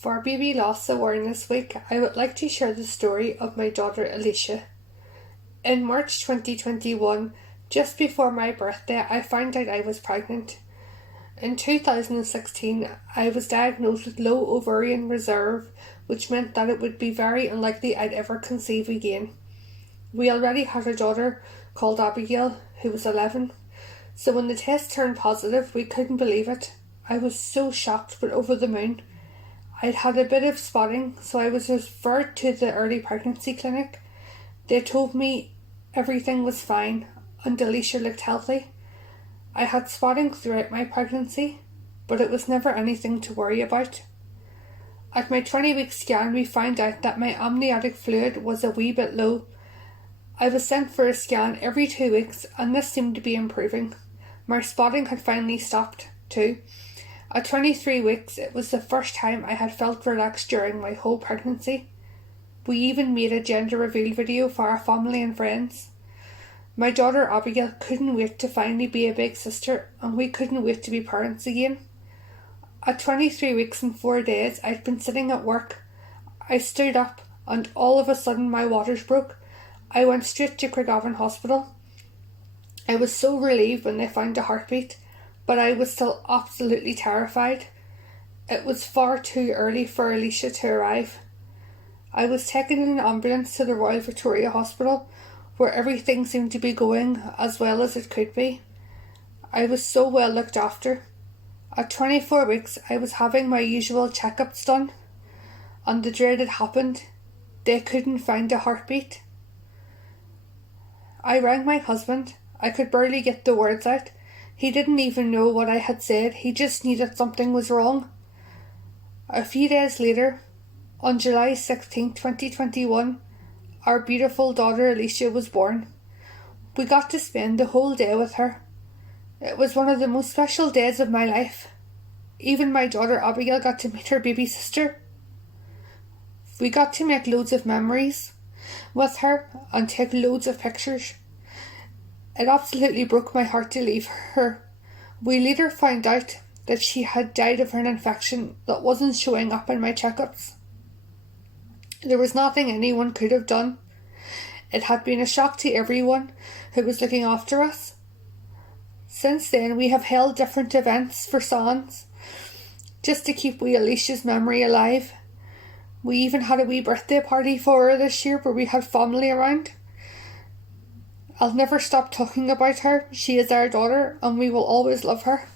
For Baby Loss Awareness Week, I would like to share the story of my daughter Alicia. In March 2021, just before my birthday, I found out I was pregnant. In 2016, I was diagnosed with low ovarian reserve, which meant that it would be very unlikely I'd ever conceive again. We already had a daughter called Abigail, who was 11. So when the test turned positive, we couldn't believe it. I was so shocked but over the moon. I'd had a bit of spotting, so I was referred to the early pregnancy clinic. They told me everything was fine and Alicia looked healthy. I had spotting throughout my pregnancy, but it was never anything to worry about. At my 20-week scan, we found out that my amniotic fluid was a wee bit low. I was sent for a scan every 2 weeks and this seemed to be improving. My spotting had finally stopped too. At 23 weeks, it was the first time I had felt relaxed during my whole pregnancy. We even made a gender reveal video for our family and friends. My daughter Abigail couldn't wait to finally be a big sister, and we couldn't wait to be parents again. At 23 weeks and 4 days, I'd been sitting at work. I stood up and all of a sudden my waters broke. I went straight to Craigavon Hospital. I was so relieved when they found a heartbeat, but I was still absolutely terrified. It was far too early for Alicia to arrive. I was taken in an ambulance to the Royal Victoria Hospital, where everything seemed to be going as well as it could be. I was so well looked after. At 24 weeks, I was having my usual checkups done, and the dread had happened. They couldn't find a heartbeat. I rang my husband. I could barely get the words out. He didn't even know what I had said. He just knew that something was wrong. A few days later, on July 16, 2021, our beautiful daughter Alicia was born. We got to spend the whole day with her. It was one of the most special days of my life. Even my daughter Abigail got to meet her baby sister. We got to make loads of memories with her and take loads of pictures. It absolutely broke my heart to leave her. We later found out that she had died of an infection that wasn't showing up in my checkups. There was nothing anyone could have done. It had been a shock to everyone who was looking after us. Since then, we have held different events for Sans, just to keep wee Alicia's memory alive. We even had a wee birthday party for her this year where we had family around. I'll never stop talking about her. She is our daughter and we will always love her.